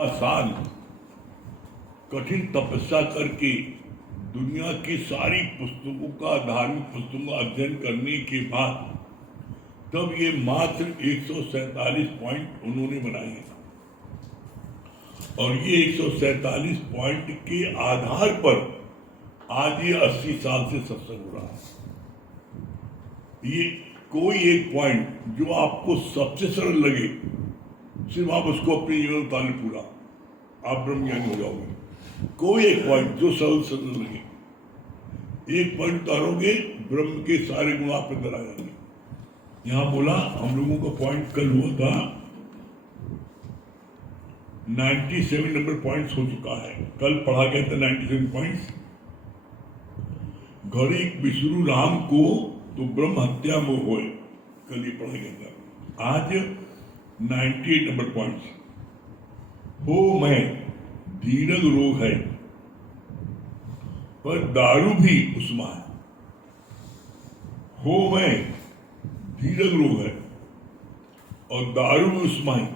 साल कठिन तपस्या करके दुनिया की सारी पुस्तकों का धार्मिक पुस्तकों का अध्ययन करने के बाद तब ये मात्र 147 पॉइंट उन्होंने बनाए हैं और ये 147 पॉइंट के आधार पर आज ये 80 साल से सत्संग हो रहा है। ये कोई एक पॉइंट जो आपको सबसे सरल लगे, सिर्फ आप उसको अपने जीवन में उतारें, पूरा आप ब्रह्मज्ञानी हो जाओगे। कोई एक पॉइंट जो सरल सरल लगे, एक पॉइंट उतारोगे, ब्रह्म के सारे गुण आप अंदर आ जाएंगे। यहां बोला हम लोगों का पॉइंट कल हुआ था 97 नंबर पॉइंट्स हो चुका है। कल पढ़ा गया था 97 पॉइंट्स। घड़ी विष्णु राम को तो ब्रह्म हत्या में होए, कल ये पढ़ा गया था। आज 98 नंबर पॉइंट्स। हो मैं धीरज रोग है पर दारू भी उस्मा है। हो मैं धीरज रोग है और दारू भी उस्मा है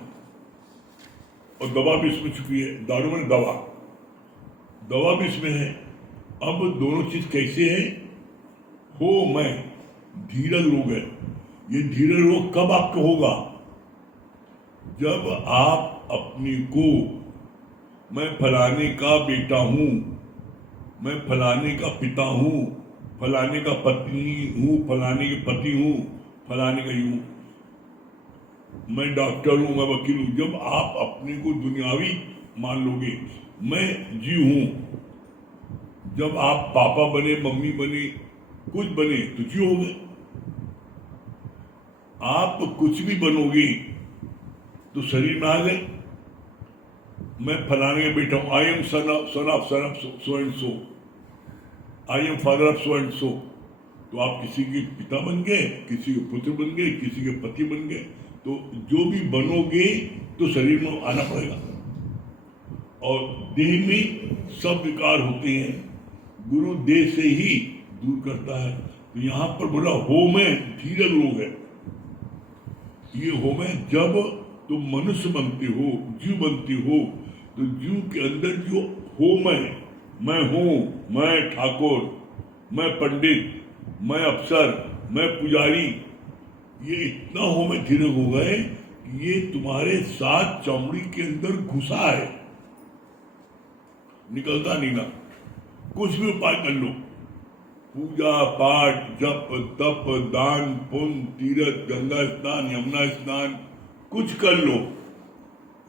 और दवा भी इसमें छुपी है। दारू में दवा, दवा भी इसमें है। अब दोनों चीज कैसे है? हो मैं धीरज रोग है। ये धीरज रोग कब आपको होगा? जब आप अपने को मैं फलाने का बेटा हूं, मैं फलाने का पिता हूं, फलाने का पत्नी हूं, फलाने के पति हूं, फलाने का यूं, मैं डॉक्टर हूं, मैं वकील हूं, जब आप अपने को दुनियावी मान लोगे, मैं जीव हूं, जब आप पापा बने, मम्मी बने, कुछ बने तो जीव हो गए। आप कुछ भी बनोगे तो शरीर में आ गए। मैं फलाने का बेटा हूं, I am son of so and so, I am father of so and so. तो आप किसी के पिता बन गए, किसी के पुत्र बन गए, किसी के पति बन गए। तो जो भी बनोगे तो शरीर में आना पड़ेगा और देह में सब विकार होते हैं। गुरु देह से ही दूर करता है। तो यहां पर बोला हो मैं धीरज रोग है। ये हो मैं जब तुम मनुष्य बनते हो, जीव बनते हो, तो जीव के अंदर जो हो मैं हूं, मैं ठाकुर, मैं पंडित, मैं अफसर, मैं पुजारी, ये इतना हो मैं धीरे हो गए कि ये तुम्हारे साथ चमड़ी के अंदर घुसा है, निकलता नहीं ना। कुछ भी उपाय कर लो, पूजा पाठ, जप तप, दान पुण्य, तीर्थ, गंगा स्नान, यमुना स्नान, कुछ कर लो,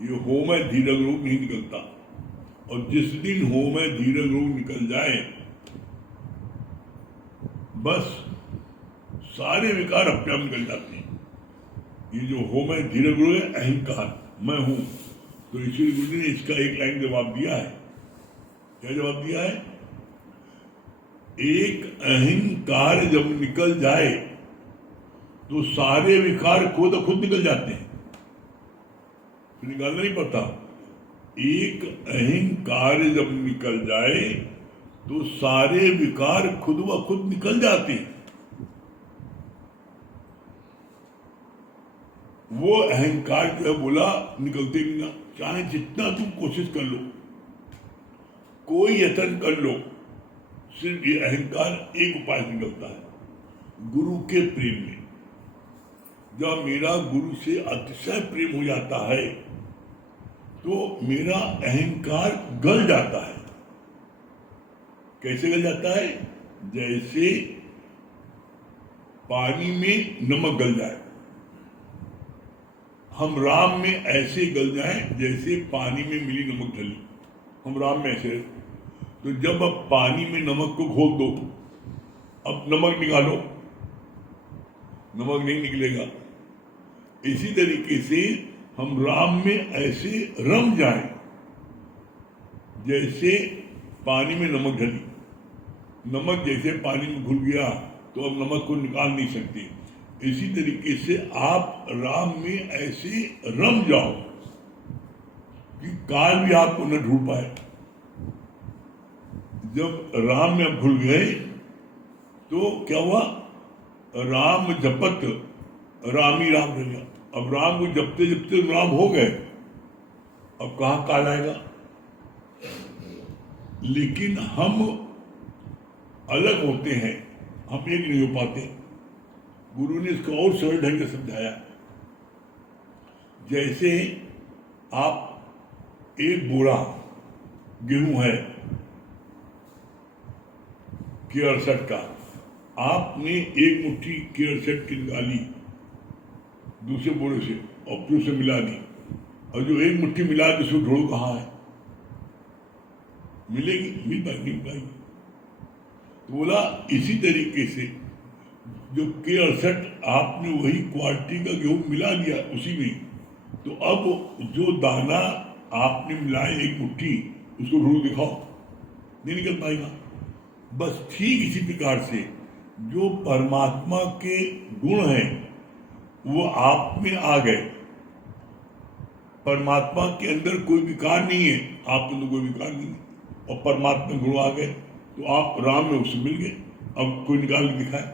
ये हो मैं धीरज रोग नहीं निकलता। और जिस दिन हो मैं धीरज रोग निकल जाए, बस सारे विकार अपने आप निकल जाते हैं। ये जो हो मैं धीरज रोग है, अहंकार, मैं हूं। तो इसीलिए गुरु ने इसका एक लाइन जवाब दिया है। क्या जवाब दिया है? एक अहंकार जब निकल जाए तो सारे विकार खुद निकल जाते हैं, फिर निकालना नहीं पड़ता। एक अहंकार जब निकल जाए तो सारे विकार खुद व खुद निकल जाते हैं। वो अहंकार जो है बोला निकलते नहीं ना। चाहे जितना तुम कोशिश कर लो, कोई यत्न कर लो, सिर्फ ये अहंकार एक उपाय निकलता है, गुरु के प्रेम में। जब मेरा गुरु से अतिशय प्रेम हो जाता है तो मेरा अहंकार गल जाता है। कैसे गल जाता है? जैसे पानी में नमक गल जाए। हम राम में ऐसे गल जाए जैसे पानी में मिली नमक ढली। हम राम में ऐसे, तो जब अब पानी में नमक को घोल दो, अब नमक निकालो, नमक नहीं निकलेगा। इसी तरीके से हम राम में ऐसे रम जाएं जैसे पानी में नमक ढली। नमक जैसे पानी में घुल गया तो अब नमक को निकाल नहीं सकते। इसी तरीके से आप राम में ऐसे रम जाओ कि काल भी आपको न ढूंढ पाए। जब राम में घुल गए तो क्या हुआ? राम जपत राम ही राम रह गया। अब राम को जपते जपते राम हो गए। अब कहाँ काल आएगा? लेकिन हम अलग होते हैं, हम एक नहीं हो पाते। गुरु ने इसको और सरल ढंग से समझाया। जैसे आप एक बोरा गेहूं है केअर का, आपने एक मुट्ठी केअर की निकाली दूसरे बोरे से और फिर उसे मिला दी, और जो एक मुट्ठी मिला दी उसको ढोल कहाँ है? मिलेगी? मिल पाएगी। तो बोला इसी तरीके से जो K68 आपने वही क्वालिटी का गेहूं मिला दिया उसी में, तो अब जो दाना आपने मिलाया एक मुट्ठी, उसको ढूंढ दिखाओ, नहीं निकल पाएगा। बस ठीक इसी प्रकार से जो परमात्मा के गुण हैं वो आप में आ गए। परमात्मा के अंदर कोई विकार नहीं है, आप में तो कोई विकार नहीं है, और परमात्मा गुण आ गए तो आप राम में उससे मिल गए। अब कोई निकाल के दिखाए?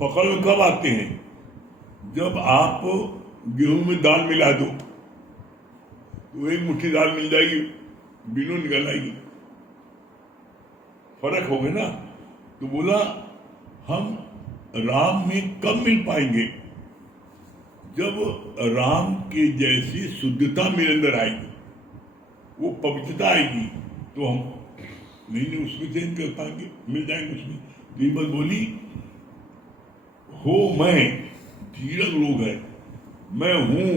पकड़ में कब आते हैं? जब आप गेहूं में दाल मिला दो तो एक मुट्ठी दाल मिल जाएगी, बिनो निकल आएगी, फर्क हो गया ना। तो बोला हम राम में कब मिल पाएंगे? जब राम के जैसी शुद्धता मेरे अंदर आएगी, वो पवित्रता आएगी, तो हम नहीं उसमें चेंज कर पाएंगे, मिल जाएंगे उसमें। दीपक बोली हो मैं धीरज लोग है, मैं हूं,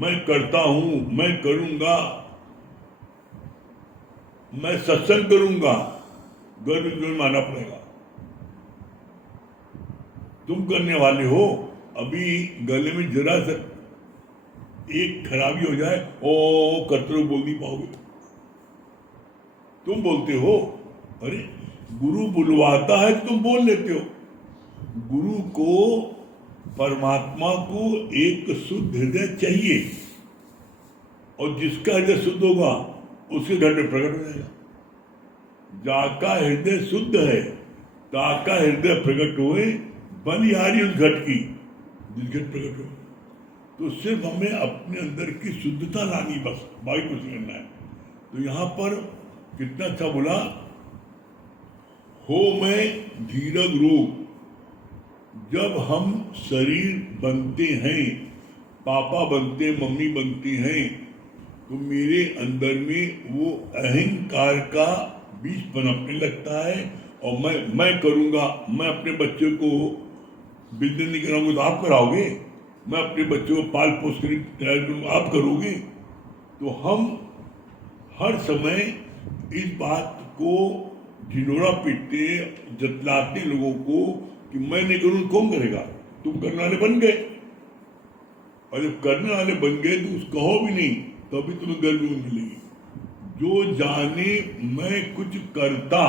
मैं करता हूं, मैं करूंगा, मैं सत्संग करूंगा, गर्व जो माना पड़ेगा। तुम करने वाले हो, अभी गले में जरा सा एक खराबी हो जाए ओ करते रहो, बोल नहीं पाओगे। तुम बोलते हो, अरे गुरु बुलवाता है तुम बोल लेते हो। गुरु को, परमात्मा को एक शुद्ध हृदय चाहिए, और जिसका हृदय शुद्ध होगा उसके घर में प्रकट हो जाएगा। जाका हृदय शुद्ध है ताका हृदय प्रकट हुए, बनिहारी उस घट की जिस घट प्रकट हो। तो सिर्फ हमें अपने अंदर की शुद्धता लानी, बस बाकी कुछ करना है। तो यहां पर कितना अच्छा बोला, हो मैं धीरज रूप। जब हम शरीर बनते हैं, पापा बनते, मम्मी बनती हैं, तो मेरे अंदर में वो अहंकार का बीज पनपने लगता है, और मैं करूंगा, मैं अपने बच्चे को बिजनेस नहीं कराऊंगा तो आप कराओगे, मैं अपने बच्चों को पाल पोस कर तैयार करूंगा आप करोगे। तो हम हर समय इस बात को ढिंढोरा पीटते, जतलाते लोगों को कि मैं नहीं करूं कौन करेगा, तुम करने वाले बन गए। और जब करने वाले बन गए तो उस कहो भी नहीं, तभी तुम्हें गर्व मिलेगी। जो जाने मैं कुछ करता,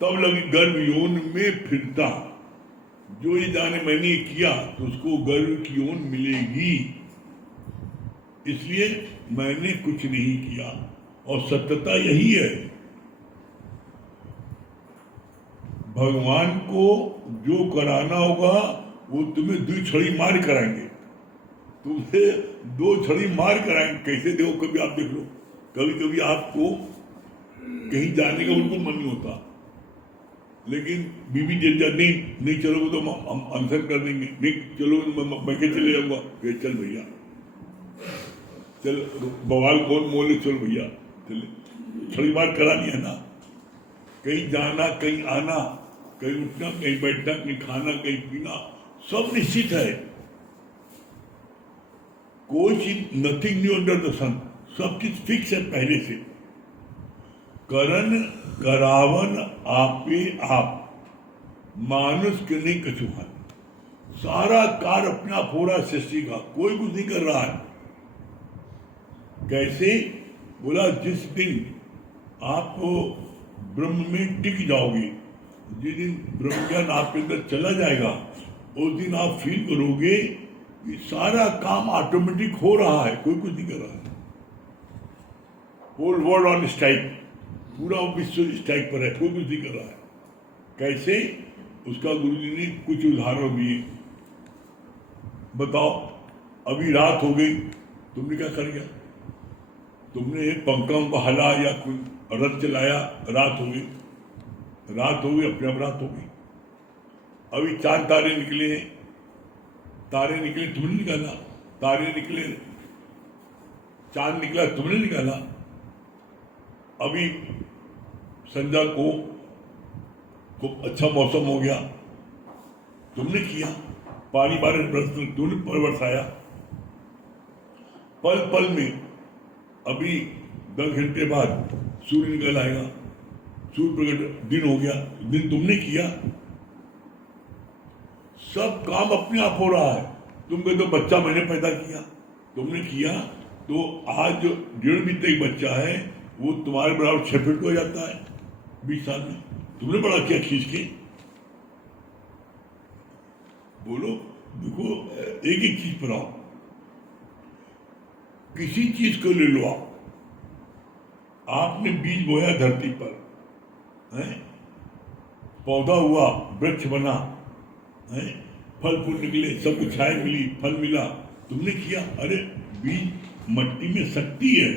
तब लगी गर्व योन में फिरता। जो ये जाने मैंने ये किया तो उसको गर्व की योन मिलेगी। इसलिए मैंने कुछ नहीं किया, और सत्यता यही है। भगवान को जो कराना होगा वो तुम्हें 2 छड़ी मार कराएंगे, तुमसे 2 छड़ी मार कराएंगे। कैसे? देखो, कभी आप देख लो, कभी कभी आपको कहीं जाने का बिल्कुल मन नहीं होता, लेकिन बीवी जल जाती, नहीं चलोगे तो हम अनशन कर देंगे, नहीं चलो मैं के चले जाऊंगा, चल भैया चल, बवाल कौन मोले, चल भैया चले। छड़ी मार करानी है ना। कहीं जाना, कहीं आना, कहीं उठना, कहीं बैठना, कहीं खाना, कहीं पीना, सब निश्चित है। कोई चीज नथिंग न्यू अंडर द सन, सब चीज फिक्स है पहले से। करन करावन आपे आप, मानुष के नहीं कछुहान। सारा कार्य अपने आप हो रहा है सृष्टि का, कोई कुछ नहीं कर रहा है। कैसे? बोला जिस दिन आप ब्रह्म में टिक जाओगे, जिस दिन ब्रह्म ज्ञान आपके अंदर चला जाएगा, उस दिन आप फील करोगे कि सारा काम ऑटोमेटिक हो रहा है, कोई कुछ नहीं कर रहा है। होल वर्ल्ड ऑन स्ट्राइक, पूरा विश्व स्ट्राइक पर है, कोई कुछ नहीं कर रहा है। कैसे? उसका गुरु जी ने कुछ उदाहरण दिए। बताओ, अभी रात हो गई, तुमने क्या कर दिया? तुमने पंखा को हला या कोई रथ चलाया, रात हो गई, रात हो गई, अपने आप रात हो गई। अभी 4 तारे निकले हैं, तारे निकले, तुमने निकाला, तारे निकले, चांद निकला, तुमने निकाला। अभी संध्या को खूब अच्छा मौसम हो गया, तुमने किया, पानी बारिश बरस, तुमने बरसाया। पल पल में अभी 10 घंटे बाद सूर्य निकल आएगा, सूर्य प्रकट, दिन हो गया, दिन तुमने किया। सब काम अपने आप हो रहा है। तुम कहते हो बच्चा मैंने पैदा किया, तुमने किया, तो आज जो 1.5 बीते एक बच्चा है वो तुम्हारे बराबर 6 फीट हो जाता है 20 साल में। तुमने बड़ा किया खींच के। बोलो, देखो, एक एक चीज पर आओ, किसी चीज को ले लो आप। आपने बीज बोया धरती पर, है? पौधा हुआ, वृक्ष बना, है? फल फूल निकले, सबको छाया मिली, फल मिला, तुमने किया। अरे बीज मट्टी में शक्ति है,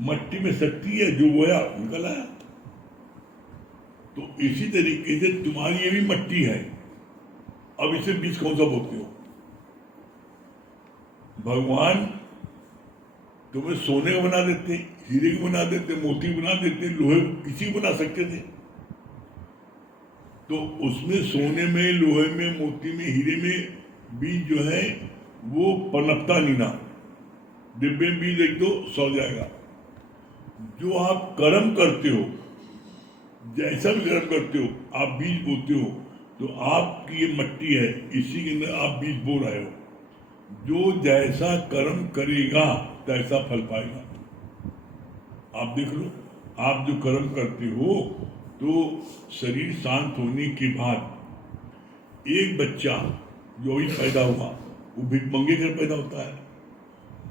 मट्टी में शक्ति है, जो बोया निकल आया। तो इसी तरीके से तुम्हारी ये भी मट्टी है। अब इसे बीज कौन सा बोते हो? भगवान तुम्हें सोने को बना देते, हीरे को बना देते, मोती बना देते, लोहे किसी को बना सकते थे। तो उसमें सोने में, लोहे में, मोती में, हीरे में बीज जो है वो पनपता नहीं ना। डिब्बे में बीज एक दो सड़ जाएगा। जो आप कर्म करते हो, जैसा भी कर्म करते हो, आप बीज बोते हो, तो आपकी ये मट्टी है, इसी के अंदर आप बीज बो रहे हो। जो जैसा कर्म करेगा तैसा फल पाएगा। आप देख लो, आप जो कर्म करते हो, तो शरीर शांत होने के बाद एक बच्चा जो ही पैदा हुआ वो भिखमंगे घर पैदा होता है।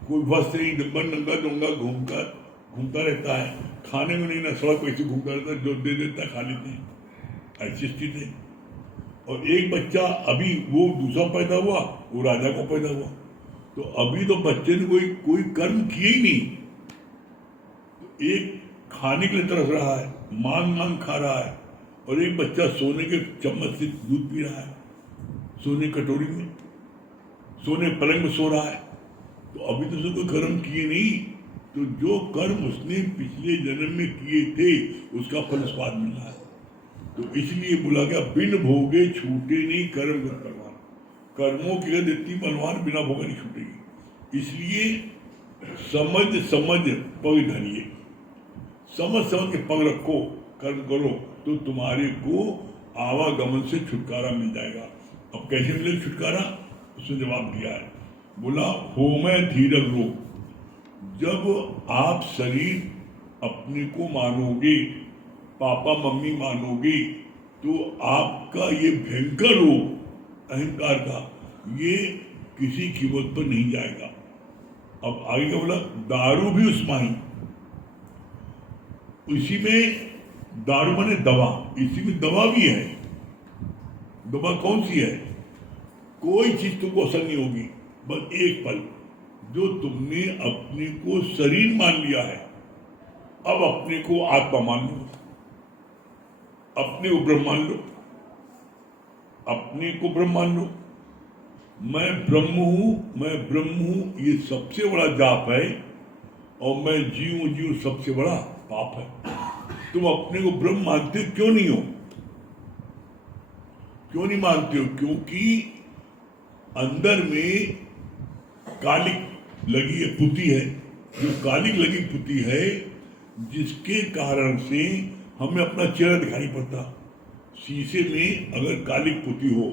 कोई वस्त्र नहीं, नंगा डोंगा घूमता रहता है, खाने में नहीं ना, सड़क वैसे घूमता रहता है, जो दे देता खा लेते हैं, ऐसी स्थिति है। और एक बच्चा अभी वो दूसरा पैदा हुआ, वो राजा को पैदा हुआ। तो अभी तो बच्चे ने कोई कर्म किए ही नहीं, तो एक खाने के लिए तरस रहा है, मांग खा रहा है, और एक बच्चा सोने के चम्मच से दूध पी रहा है, सोने कटोरी में, सोने पलंग में सो रहा है। तो अभी तो उसने कोई कर्म किए नहीं। तो जो कर्म उसने पिछले जन्म में किए थे उसका फल स्वाद मिल रहा है। तो इसलिए बोला गया, बिन भोगे छूटे नहीं कर्म कर परवान। कर्मों की गति इतनी बलवान, बिना भोगे नहीं छूटेगी। इसलिए समझ पग धरिए, समझ के पग रखो, कर्म करो, तो तुम्हारे को आवागमन से छुटकारा मिल जाएगा। अब कैसे मिले छुटकारा? उसने जवाब दिया है, बोला, हो मैं धीरज रोग। जब आप शरीर अपने को मानोगे, पापा मम्मी मानोगे, तो आपका ये भयंकर रोग अहंकार का, ये किसी कीमत पर नहीं जाएगा। अब आगे क्या बोला? दारू भी उस्माही, इसी में दारू माने दवा, इसी में दवा भी है। दवा कौन सी है? कोई चीज तुमको असर नहीं होगी, बस एक पल जो तुमने अपने को शरीर मान लिया है, अब अपने को आत्मा मान लो, अपने को ब्रह्म मान लो, अपने को ब्रह्म मान लो। मैं ब्रह्म हूं, ये सबसे बड़ा जाप है, और मैं जीव सबसे बड़ा पाप है। तुम अपने को ब्रह्म मानते क्यों नहीं हो? क्यों नहीं मानते हो? क्योंकि अंदर में कालिक लगी है, पुती है। जो कालिक लगी पुती है, जिसके कारण से हमें अपना चेहरा दिखाई पड़ता। शीशे में अगर कालिक पुती हो,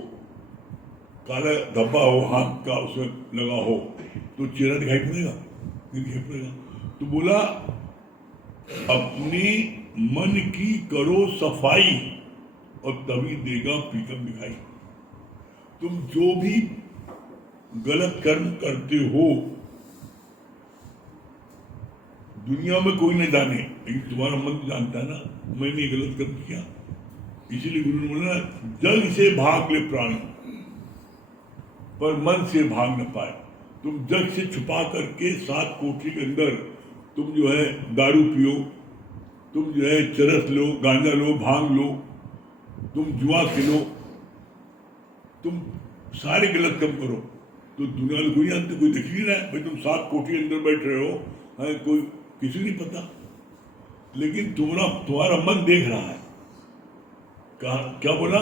काला धब्बा हो, हाथ का उसमें लगा हो, तो चेहरा दिखाई पड़ेगा? नहीं दिखाई पड़ेगा। तो बोला, अपने मन की करो सफाई, और तभी देगा पीकम दिखाई। तुम जो भी गलत कर्म करते हो, दुनिया में कोई न जाने, लेकिन तुम्हारा मन जानता है ना, मैंने ये गलत कर्म किया। इसीलिए गुरु ने बोला, जग से भाग ले प्राणी। पर मन से भाग न पाए। तुम जग से छुपा करके 7 कोठरी के अंदर तुम जो है दारू पियो, तुम जो है चरस लो, गांजा लो, भांग लो, तुम जुआ खेलो, तुम सारे गलत काम करो, तो दुनिया में कोई अंत कोई दिख नहीं रहा है भाई, तुम 7 कोठरी के अंदर बैठ रहे हो, है कोई किसी नहीं पता, लेकिन तुम्हारा मन देख रहा है। क्या बोला?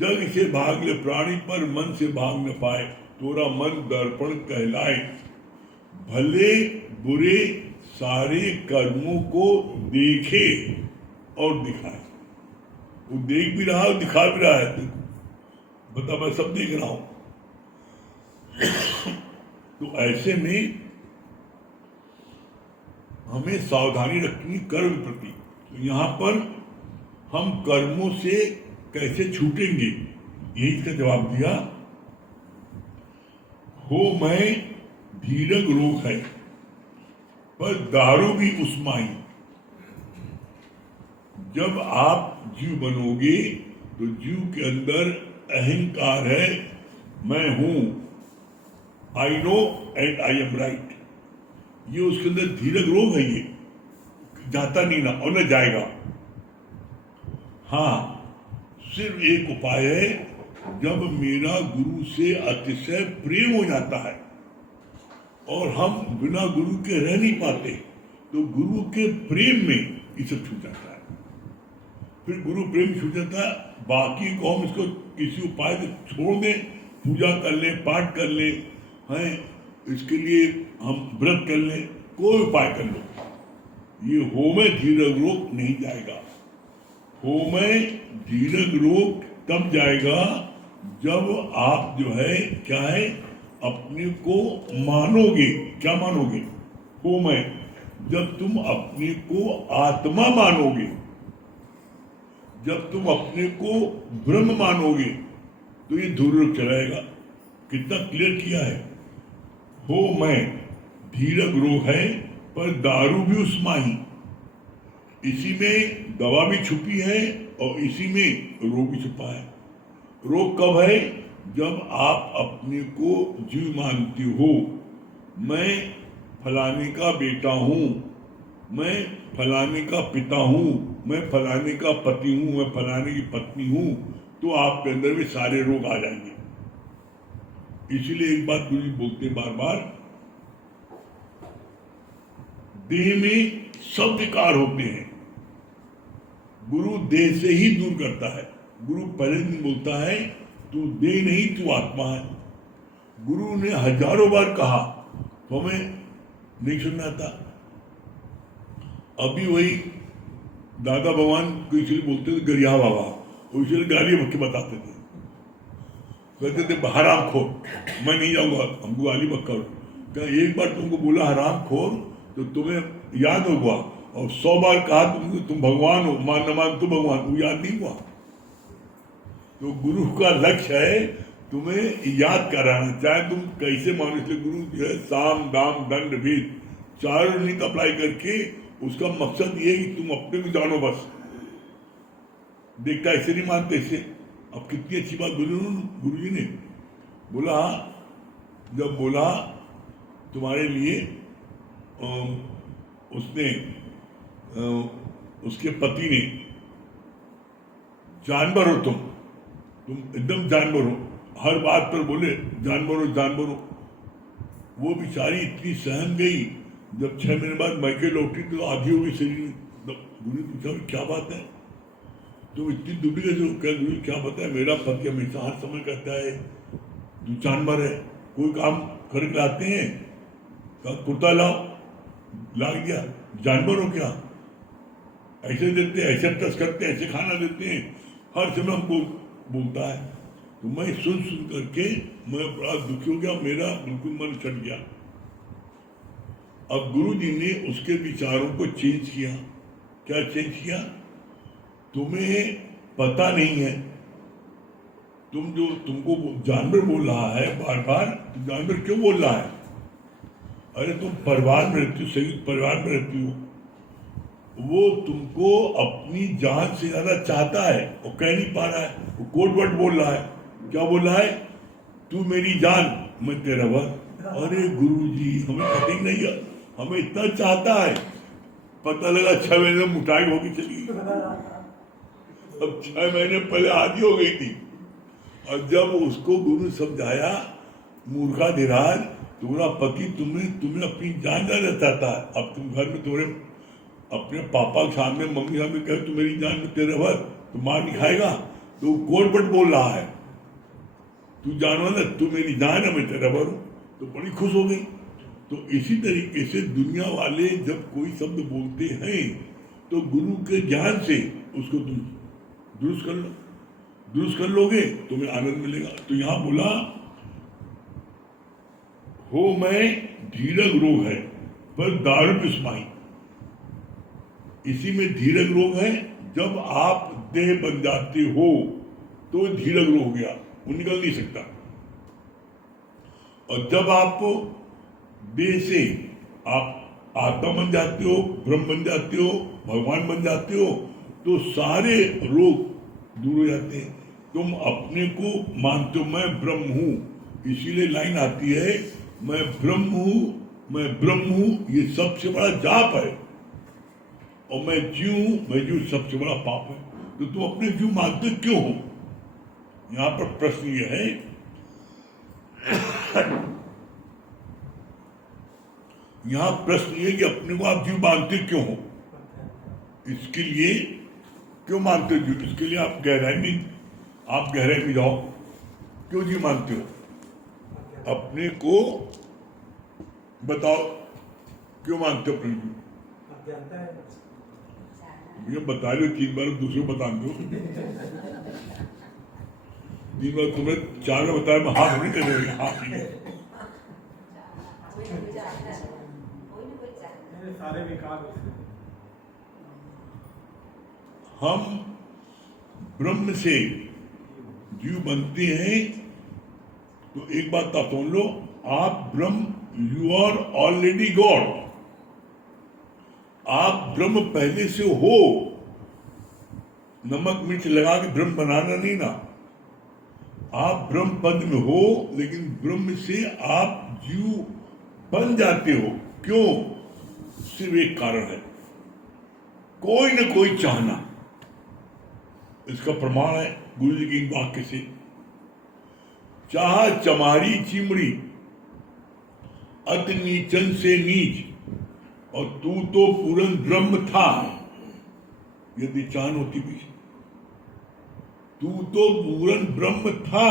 जग से भाग ले प्राणी पर मन से भाग न पाए, तोरा मन दर्पण कहलाए। भले बुरे सारे कर्मों को देखे और दिखाए। वो देख भी रहा है और दिखा भी रहा है, बता मैं सब देख रहा हूं। तो ऐसे में हमें सावधानी रखनी कर्म प्रति। तो यहां पर हम कर्मों से कैसे छूटेंगे, यही इसका जवाब दिया। हो मैं धीरज रोग है, पर दारू भी उस्माई। जब आप जीव बनोगे तो जीव के अंदर अहंकार है, मैं हूं, I know and I am right. ये उसके अंदर धीरज रोग है, ये जाता नहीं ना और न जाएगा। हाँ, सिर्फ एक उपाय है, जब मेरा गुरु से अतिशय प्रेम हो जाता है और हम बिना गुरु के रह नहीं पाते, तो गुरु के प्रेम में ये सब छूट जाता है। फिर गुरु प्रेम छूट जाता है, बाकी को हम इसको किसी उपाय से छोड़ दें, पूजा कर लें, पाठ कर लें, हैं इसके लिए हम व्रत कर लें, कोई उपाय कर लो, ये हो में धीरज रोग नहीं जाएगा। हो में धीरज रोग तब जाएगा जब आप जो है क्या है, अपने को मानोगे। क्या मानोगे? हो में जब तुम अपने को आत्मा मानोगे, जब तुम अपने को ब्रह्म मानोगे, तो ये धीरज रोग चलाएगा। कितना क्लियर किया है। हो में धीरज रोग है, पर दारू भी उस्माही। इसी में दवा भी छुपी है और इसी में रोग भी छुपा है। रोग कब है? जब आप अपने को जीव मानते हो, मैं फलाने का बेटा हूं, मैं फलाने का पिता हूं, मैं फलाने का पति हूं, मैं फलाने की पत्नी हूं, तो आपके अंदर भी सारे रोग आ जाएंगे। इसीलिए एक बात गुरु जी बोलते बार बार, देह में सब विकार होते हैं, गुरु देह से ही दूर करता है। गुरु पहले दिन बोलता है, तू देह नहीं तू आत्मा है। गुरु ने हजारों बार कहा, तो हमें नहीं सुनना आता। अभी वही दादा भगवान को इसलिए बोलते थे गरिया बाबा, वो इसलिए गाली भक्के बताते थे, कहते थे हराम खोर, मैं नहीं जाऊंगा, हमको गाली मत करो। क्या एक बार तुमको बोला हराम खोर तो तुम्हें याद होगा, और 100 बार कहा तुम भगवान हो, मान न मान तुम भगवान, वो याद नहीं हुआ। तो गुरु का लक्ष्य है तुम्हें याद कराना, चाहे तुम कैसे मानो। इसलिए गुरु जो है साम दाम दंड भेद चारों नीति अप्लाई करके उसका मकसद ये है कि तुम अपने को जानो बस। देखता ऐसे नहीं मानते ऐसे। अब कितनी अच्छी बात बोली गुरु जी ने बोला, जब बोला तुम्हारे लिए उसने उसके पति ने, जानवर हो तुम एकदम जानवर हो, हर बात पर बोले जानवर हो जानवर हो। वो बेचारी इतनी सहम गई, जब 6 महीने बाद मैके लौटी तो आधी हो गई शरीर। गुरु पूछा क्या बात है, तुम इतनी दुबली कैसे? क्या गुरु क्या बताया, मेरा पति हमेशा हर समय कहता है तू जानवर है, कोई काम करके लाते हैं, कुर्ता लाओ, ला दिया, जानवर हो क्या? ऐसे देते हैं, ऐसे टच करते हैं, ऐसे खाना देते हैं, हर समय हमको बोलता है। तो मैं सुन करके मैं बड़ा दुखी हो गया, मेरा बिल्कुल मन चढ़ गया। अब गुरु जी ने उसके विचारों को चेंज किया। क्या चेंज किया? तुम्हें पता नहीं है, तुम जो तुमको जानवर बोल रहा है बार बार, तो जानवर क्यों बोल रहा है? अरे तुम परिवार में रहती हो, संयुक्त परिवार में रहती हो, वो तुमको अपनी जान से ज्यादा चाहता है, वो कह नहीं पा रहा है, वो कोड वर्ड बोल रहा है। क्या बोल रहा है? तू मेरी जान मैं तेरा वर। अरे गुरुजी हमें कटिंग नहीं है, हमें इतना चाहता है, पता लगा 6 महीने में मुटाई होगी चली। अब 6 महीने पहले आधी हो गई थी, और जब उसको गुरु ने समझाया, मूर्खा धीराज, तुम्हारा पति तुम्हें अपनी जान जाना चाहता है, अब तुम घर में तुम्हारे अपने पापा के सामने, मम्मी सामने कहे तू मेरी जान में तेरे वर, तो मार नहीं खाएगा, तो कोट बोल रहा है, तू जानवर ना, तू मेरी जान है मैं तेरा वर हूं, तो बड़ी खुश हो गई। तो इसी तरीके से दुनिया वाले जब कोई शब्द बोलते हैं तो गुरु के ज्ञान से उसको दुरुस्त कर लोगे, तुम्हें आनंद मिलेगा। तो यहां बोला हो मैं धीरज रोग है पर दारू पिस्माई, इसी में धीरज रोग है। जब आप देह बन जाते हो तो धीरज रोग हो गया, वो निकल नहीं सकता। और जब आप देह से आप आत्मा बन जाते हो, ब्रह्म बन जाते हो, भगवान बन जाते हो, तो सारे रोग दूर हो जाते हैं। तुम अपने को मानते हो मैं ब्रह्म हूं, इसीलिए लाइन आती है मैं ब्रह्म हूं, मैं ब्रह्म हूं, ये सबसे बड़ा जाप है। और मैं जीव सबसे बड़ा पाप है। तो तुम अपने जीव मानते क्यों हो? यहां पर प्रश्न यह है, यहां प्रश्न ये कि अपने को आप जीव मानते क्यों हो? इसके लिए क्यों मानते हो जीव? इसके लिए आप गहराई में जाओ, क्यों जीव मानते हो? अपने को बताओ क्यों मानते हो अपने जीव? मुझे बता लो 3 बार, दूसरे को बता दो 3 बार, तुम्हें 4 बार बताया, मैं हाथ नहीं कर रही, हाथ नहीं है। हम ब्रह्म से जीव बनते हैं, तो एक बात आप सुन लो, आप ब्रह्म, यू आर ऑलरेडी गॉड, आप ब्रह्म पहले से हो। नमक मिर्च लगा के ब्रह्म बनाना नहीं ना, आप ब्रह्म पद में हो, लेकिन ब्रह्म से आप जीव बन जाते हो। क्यों? सिर्फ एक कारण है, कोई न कोई चाहना। इसका प्रमाण है गुरु जी के वाक्य से, चाह चमारी चिमड़ी अति नीचन से नीच, और तू तो पूर्ण ब्रह्म था। यदि चाहन होती भी, तू तो पूर्ण ब्रह्म था,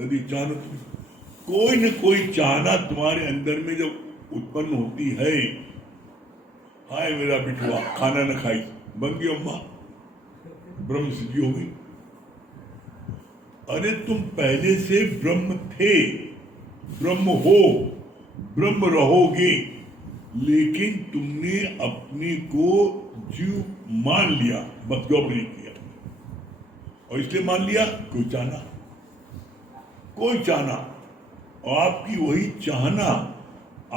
यदि चाहन होती। कोई न कोई चाहना तुम्हारे अंदर में जब उत्पन्न होती है, हाय मेरा बिठुआ खाना न खाई, बन गई अम्मा, ब्रह्म सिद्धि हो गई। अरे तुम पहले से ब्रह्म थे, ब्रह्म हो, ब्रह्म रहोगे, लेकिन तुमने अपने को जीव मान लिया, बस जॉब नहीं किया। और इसलिए मान लिया कोई चाहना, और आपकी वही चाहना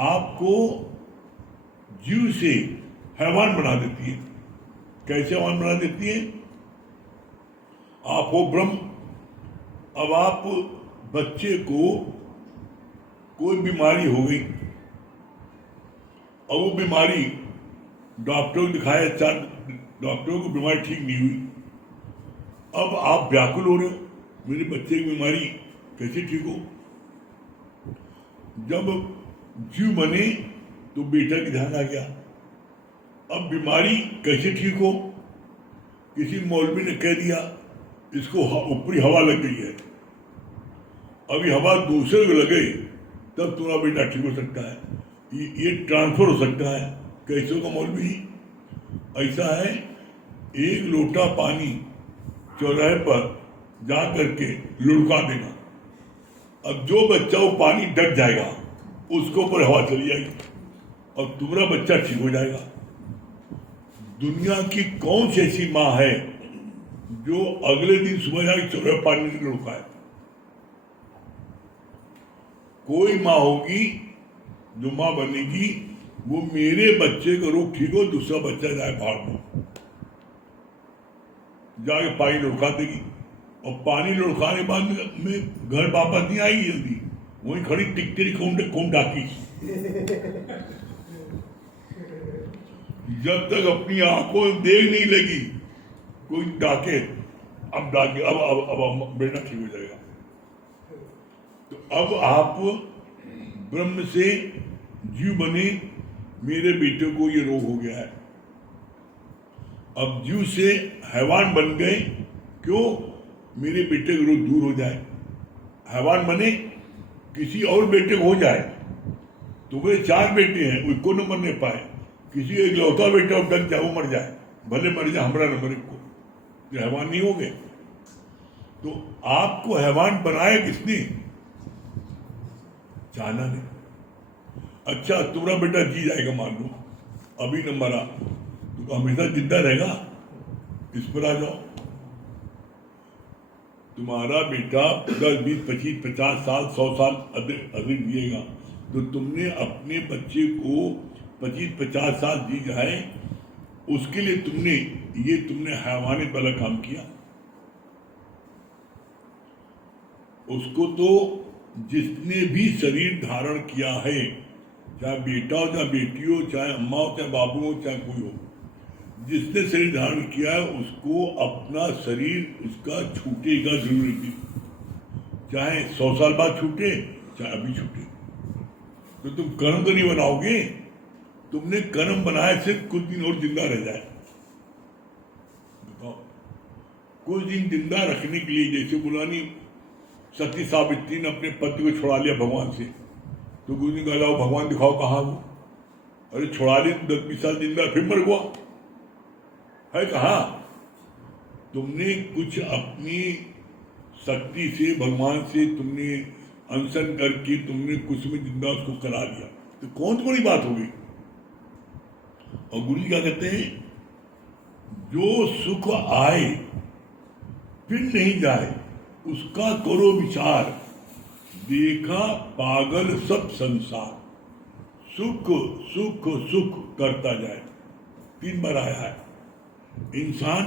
आपको जीव से हैवान बना देती है। कैसे हैवान बना देती है? आप हो ब्रह्म, अब आप बच्चे को कोई बीमारी हो गई, और वो बीमारी डॉक्टरों को दिखाया, 4 डॉक्टरों को बीमारी ठीक नहीं हुई। अब आप व्याकुल हो रहे हो, मेरे बच्चे की बीमारी कैसे ठीक हो? जब जीव बने तो बेटा की ध्यान आ गया, अब बीमारी कैसे ठीक हो? किसी मौलवी ने कह दिया इसको ऊपरी हवा लग गई है, अभी हवा दूसरे को लगे तब तुम्हारा बेटा ठीक हो सकता है, ये ट्रांसफर हो सकता है। कैसे होगा मौलवी? ऐसा है, 1 लोटा पानी चौराहे पर जा करके लुढ़का देना, अब जो बच्चा वो पानी डट जाएगा, उसके ऊपर हवा चली जाएगी और तुम्हारा बच्चा ठीक हो जाएगा। दुनिया की कौन सी ऐसी माँ है जो अगले दिन सुबह जाके चौराहे पानी नहीं लुढ़काए? कोई माँ होगी जो माँ बनेगी, वो मेरे बच्चे का रोग ठीक हो, दूसरा बच्चा जाए भाड़ में जाके पानी लुढ़का देगी और पानी लुढ़काने बाद में घर वापस नहीं आई जल्दी, वहीं खड़ी टिकते रही कौन डाकी। जब तक अपनी आंखों में देख नहीं लगी कोई डाके, अब डाके अब बेटा ठीक हो जाएगा। तो अब आप ब्रह्म से जीव बने, मेरे बेटे को ये रोग हो गया है। अब जीव से हैवान बन गए, क्यों? मेरे बेटे का रोग दूर हो जाए। हैवान बने, किसी और बेटे को हो जाए। तुम्हें 4 बेटे हैं, कोई को न मरने पाए, किसी एक लौता बेटा डर जाए, वो मर जाए, भले मर जाए, हमारा न मरे को, ये हैवान नहीं हो गए। तो आपको हैवान बनाया किसने? चाहना नहीं। अच्छा, तुम्हारा बेटा जी जाएगा, मान लो अभी न मरा, तो हमेशा जिंदा रहेगा? इस पर आ जाओ। तुम्हारा बेटा 10, 20, 25, 50 साल, 100 साल अधिक जिएगा, तो तुमने अपने बच्चे को 25, 50 साल जी जाए, उसके लिए तुमने हैवानियत वाला काम किया। उसको तो जिसने भी शरीर धारण किया है, चाहे बेटा हो, चाहे बेटी हो, चाहे अम्मा हो, चाहे बाबू हो, चाहे कोई हो, जिसने शरीर धारण किया है उसको अपना शरीर उसका छूटेगा जरूर, चाहे 100 साल बाद छूटे, चाहे अभी छूटे। तो तुम कर्म तो नहीं बनाओगे, तुमने कर्म बनाए सिर्फ कुछ दिन और जिंदा रह जाए। बताओ, कुछ दिन जिंदा रखने के लिए, जैसे बुलानी सती सावित्री ने अपने पति को छुड़ा लिया भगवान से, तो कुछ दिन कहा जाओ भगवान दिखाओ कहाँ वो, अरे छुड़ा लिया 10-20 साल जिंदा, फिर मर गया है कहाँ? तुमने कुछ अपनी शक्ति से, भगवान से तुमने अनशन करके तुमने कुछ में जिंदा उसको करा दिया, तो कौन सी बड़ी बात होगी? और गुरु जी क्या कहते हैं? जो सुख आए फिर नहीं जाए, उसका करो विचार, देखा पागल सब संसार। सुख सुख सुख करता जाए, 3 बार आया है। इंसान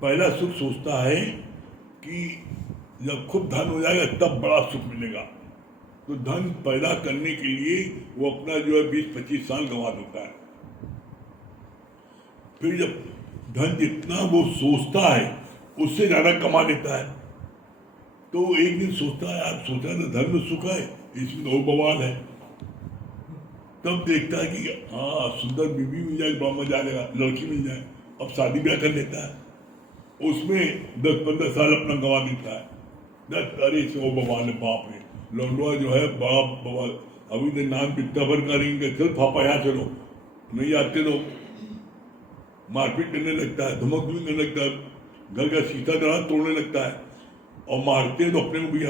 पहला सुख सोचता है कि जब खूब धन हो जाएगा तब बड़ा सुख मिलेगा, तो धन पैदा करने के लिए वो अपना जो है 20-25 साल गंवा देता है। फिर जब धन जितना वो सोचता है उससे ज्यादा कमा लेता है, तो एक दिन सोचता है, यार सोचा था धन में सुख है, इसमें तो बवाल है। तब देखता है कि हाँ सुंदर बीवी मिल जाए, बड़ा मजा आ जाएगा, लड़की मिल जाए, अब शादी ब्याह कर लेता है, उसमें 10-15 साल अपना गंवा देता है। 10 अरे से वो बवाल है, बाप रे, लौंडवा जो है बड़ा बवाल, अभी तो नाम पिता भर करेंगे, चल पापा यहाँ चलो, नहीं आते तो मारपीट करने लगता है, धमक धमकी करने लगता है, घर का शीशा दरवाजा तोड़ने लगता है, और मारते तो अपने को भी,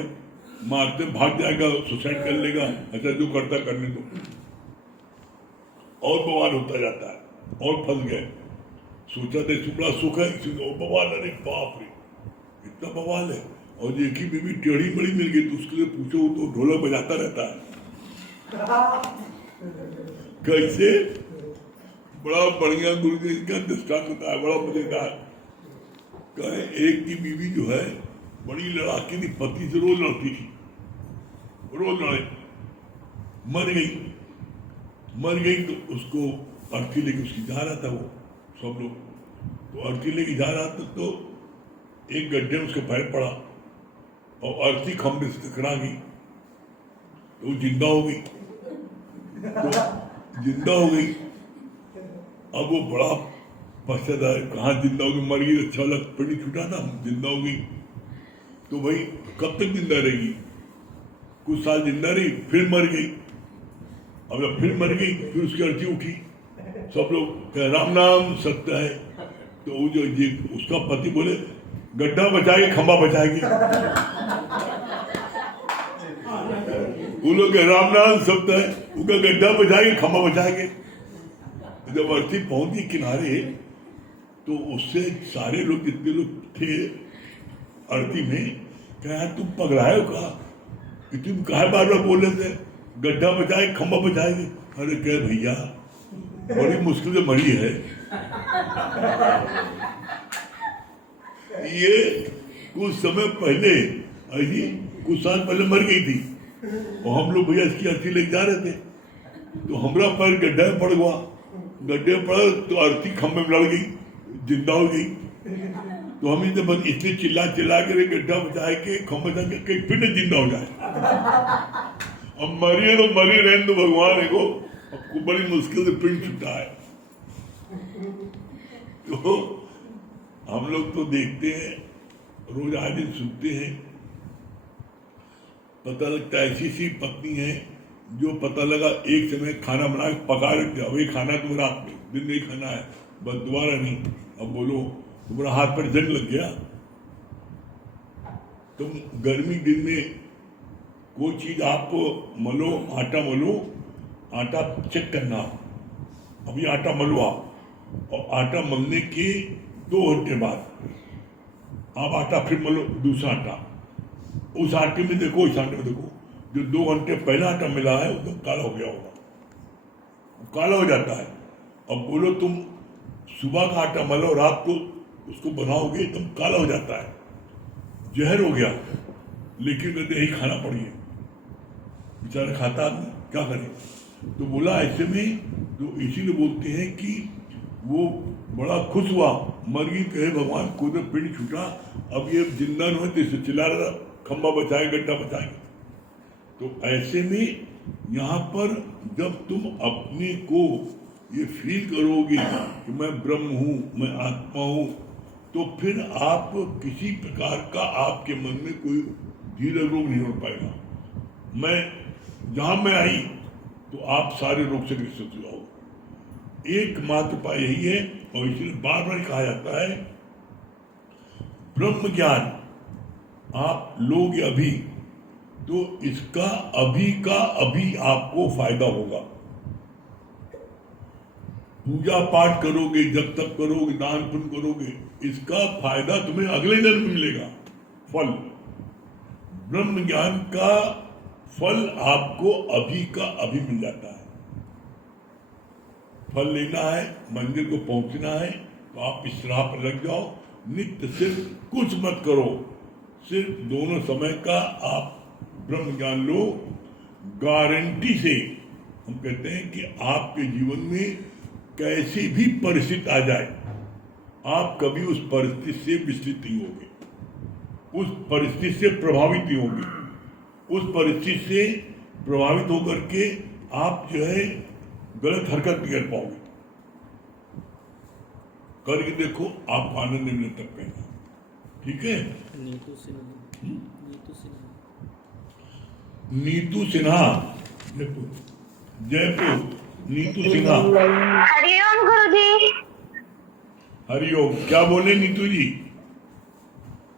मारते भाग जाएगा, सुसाइड कर लेगा, ऐसा जो करता करने दो, और बवाल होता जाता है, और फंस गए। सोचा था इसमें बड़ा सुख है, इसमें और बवाल, अरे बाप रे इतना बवाल है। और एक ही बीवी टेढ़ी बड़ी मिल गई तो उसके लिए पूछो तो ढोलक बजाता रहता है। कैसे? बड़ा बढ़िया गुरु जी का दृष्टांत होता है, बड़ा मजेदार। कहे एक की बीवी जो है बड़ी लड़ाकी थी, पति से रोज लड़ती थी, रोज लड़े, मर गई तो उसको अर्थी लेके उसकी जा रहा था, वो सब लोग तो अर्थी लेके जा रहा था, तो एक गड्ढे में उसका पैर पड़ा और अर्थी खंभे से टकरा गई, तो वो जिंदा हो गई, अब वो बड़ा पश्चाताप है, कहाँ जिंदा हो गई, मर गई, अच्छा लग पेड़ी छूटा था, जिंदा हो गई। तो भाई कब तक जिंदा रहेगी? कुछ साल जिंदा रही, फिर मर गई। अब जब फिर मर गई फिर उसकी अर्थी उठी, सब लोग कहे राम नाम सत्य है, तो वो जो उसका पति बोले गड्ढा बचाएगी खंबा बचाएगी, वो लोग राम नाम सत्य है, उनका गड्ढा बचाएगी खंबा बचाएंगे। जब अर्थी पहुंची किनारे तो उससे सारे लोग जितने लोग थे अर्थी में, कहा तुम पगड़ाए हो, कहा तुम कहा बार बार बोल रहे थे गड्ढा बचाए खंबा बचाएंगे? अरे कह भैया बड़ी मुश्किल से मरी है, ये कुछ समय पहले ऐसी कुछ साल पहले मर गई थी और हम लोग भैया इसकी अर्थी लेके जा रहे थे, तो हमारा पैर गड्ढे में पड़ गया, गड्ढे में पड़ा तो अर्थी खम्भे में लड़ गई, जिंदा हो गई। तो हम इसे बस इसलिए चिल्ला चिल्ला के गड्ढा बचाए के खम्भे जाके कहीं फिर न जिंदा हो जाए। अब मरी है तो मरी रहने दो भगवान है को, बड़ी मुश्किल से पिंड छूटा है। तो हम लोग तो देखते हैं, रोज आए दिन सुनते हैं, पता लगता है ऐसी सी पत्नी है जो पता लगा एक समय खाना बना के पका रख दिया, वही खाना तुम रात में दिन नहीं खाना है, बस दोबारा नहीं। अब बोलो तुम्हारा हाथ पर जंग लग गया। तुम गर्मी दिन में कोई चीज आप मलो, आटा मलो, आटा चेक करना, अभी आटा मलो आप, और आटा मलने के 2 घंटे बाद आप आटा फिर मलो दूसरा आटा, उस आटे में देखो, इस आटे में देखो, जो 2 घंटे पहला आटा मिला है एकदम काला हो गया होगा, काला हो जाता है। अब बोलो तुम सुबह का आटा मलो, रात को उसको बनाओगे एकदम काला हो जाता है, जहर हो गया। लेकिन कहते यही खाना पड़िए, बेचारा खाता आदमी क्या करे। तो बोला ऐसे में, तो इसीलिए बोलते हैं कि वो बड़ा खुश हुआ, मर गई, कहे भगवान को तो पिंड छूटा, अब ये जिंदा न हो, जैसे चिल्ला रहा खंबा बचाए, गड्ढा बचाए। तो ऐसे में यहाँ पर जब तुम अपने को ये फील करोगे कि मैं ब्रह्म हूँ, मैं आत्मा हूँ, तो फिर आप किसी प्रकार का आपके मन में कोई धीरे रोग नहीं हो पाएगा। मैं जहाँ मैं आई तो आप सारे रोग से ग्रसित हो जाओगे। एकमात्र उपाय यही है, और इसलिए बार बार कहा जाता है ब्रह्म ज्ञान आप लोग अभी, तो इसका अभी का अभी आपको फायदा होगा। पूजा पाठ करोगे, जब तक करोगे, दान पुण्य करोगे, इसका फायदा तुम्हें अगले जन्म में मिलेगा। फल, ब्रह्म ज्ञान का फल आपको अभी का अभी मिल जाता है। फल लेना है, मंदिर को पहुंचना है, तो आप इस राह पर लग जाओ, नित्य सिर्फ कुछ मत करो, सिर्फ दोनों समय का आप ब्रह्म ज्ञान लो। गारंटी से हम कहते हैं कि आपके जीवन में कैसी भी परिस्थिति आ जाए, आप कभी उस परिस्थिति से विचलित नहीं होंगे, उस परिस्थिति से प्रभावित नहीं होंगे। उस परिस्थिति से प्रभावित होकर के आप जो है गलत हरकत नहीं कर पाओगे। करके देखो, आपको आनंद मिलने तक कहना, ठीक है। नीतू सिन्हा, जयपुर, नीतू सिन्हा। हरिओम गुरुजी। हरिओम, क्या बोले नीतू जी?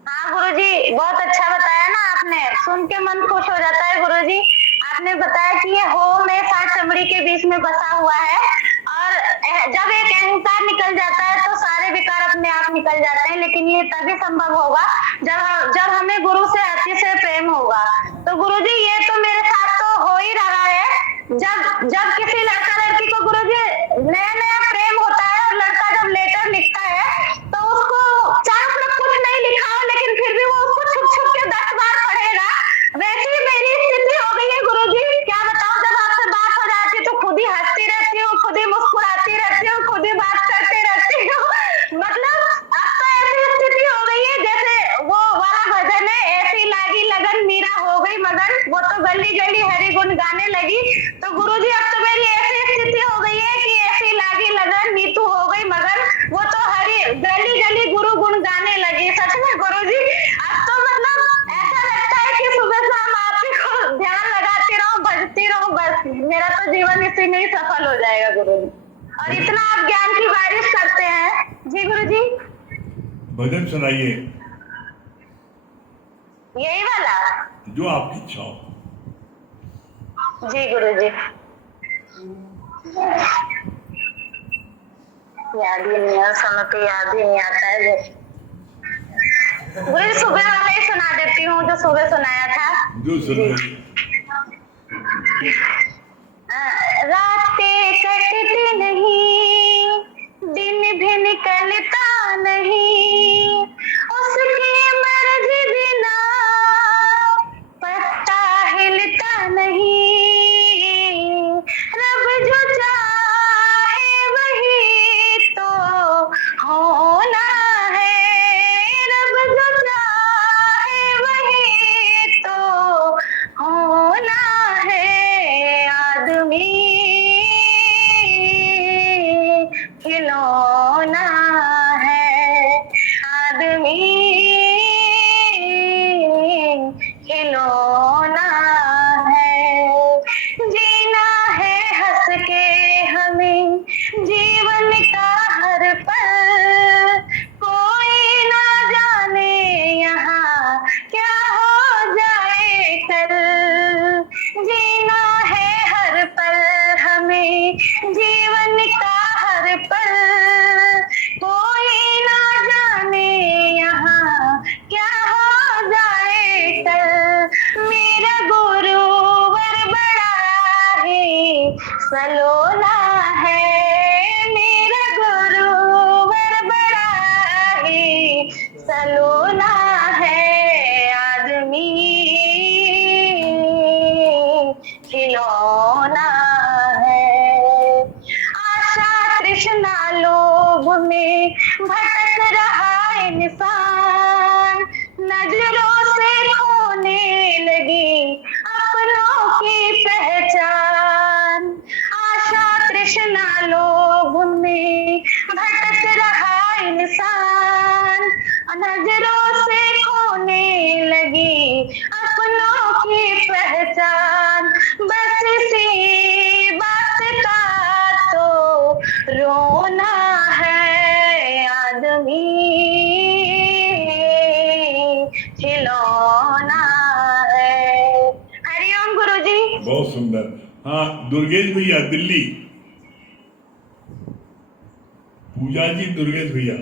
हाँ गुरुजी, बहुत अच्छा बताया ना आपने, सुन के मन खुश हो जाता है गुरुजी। आपने बताया कि ये होम में 7 चमड़ी के बीच में बसा हुआ है, और जब एक अहंकार निकल जाता है तो सारे विकार अपने आप निकल जाते हैं। लेकिन ये तभी संभव होगा जब हमें गुरु से अतिशय प्रेम होगा। तो गुरुजी ये तो मेरे साथ तो हो ही रहा है। जब किसी लड़का लड़की को गुरुजी नया नया प्रेम होता है, और लड़का जब लेटर लिखता है तो उसको चारों तरफ कुछ नहीं लिखा हो, लेकिन फिर भी वो उसको छुप छुप के 10 बार पढ़ेगा। वैसी मेरी स्थिति हो गई है गुरुजी। क्या बताऊं, जब आपसे बात हो जाती है तो खुद ही हंसती रहती हूँ, खुद ही मुस्कुराती रहती हूँ, खुद ही बात करती रहती हूँ। मतलब अब तो ऐसी स्थिति हो गई है जैसे वो वाला भजन है, ऐसी लागी लगन मीरा हो गई मगन, वो तो गली गली हरि गुण गाने लगी। तो गुरुजी अब तो मेरी ऐसी स्थिति हो गई है कि ऐसी लागी लगन नीतू हो गई मगन, वो तो हरि गली गली गुरु गुण गाने लगी। सच में गुरुजी अब तो मतलब ऐसा लगता है कि सुबह शाम आप ही को ध्यान लगाती रहूं, भजती रहूं, बस मेरा तो जीवन इसी में ही सफल हो जाएगा गुरुजी। और इतना आप ज्ञान की बारिश करते हैं जी गुरुजी। भजन सुनाइए, यही वाला जो आपकी इच्छा हो। जी गुरुजी। याद ही नहीं है, समय पे याद ही नहीं आता है। गुरुजी सुबह वाला ही सुना देती हूँ जो सुबह सुनाया था। जो सुनाइए। रातें कटती नहीं, दिन भी निकलता नहीं, उसकी मर्जी सलोना है मेरा गुरुवर बड़ा ही सलोना है आदमी खिलौना है। आशा तृष्णा लोभ में भटक रहा इंसान, नजरों से खोने लगी अपनों की पहचान। आशा तृष्णा लोभ में भटक रहा इंसान, नजरों से खोने लगी अपनों की पहचान। बस इसी बात का तो रोना है आदमी खिलौना है। हरिओम गुरुजी। बहुत सुंदर। हाँ दुर्गेश भैया दिल्ली, पूजा जी दुर्गेश भैया।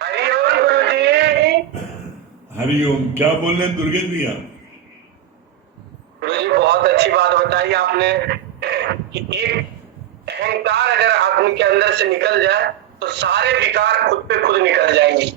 हरिओम गुरुजी। हरिओम, क्या बोल रहे हैं दुर्गेश भैया? गुरुजी बहुत अच्छी बात बताई आपने कि एक अहंकार अगर आदमी के अंदर से निकल जाए तो सारे विकार खुद पे खुद निकल जाएंगे।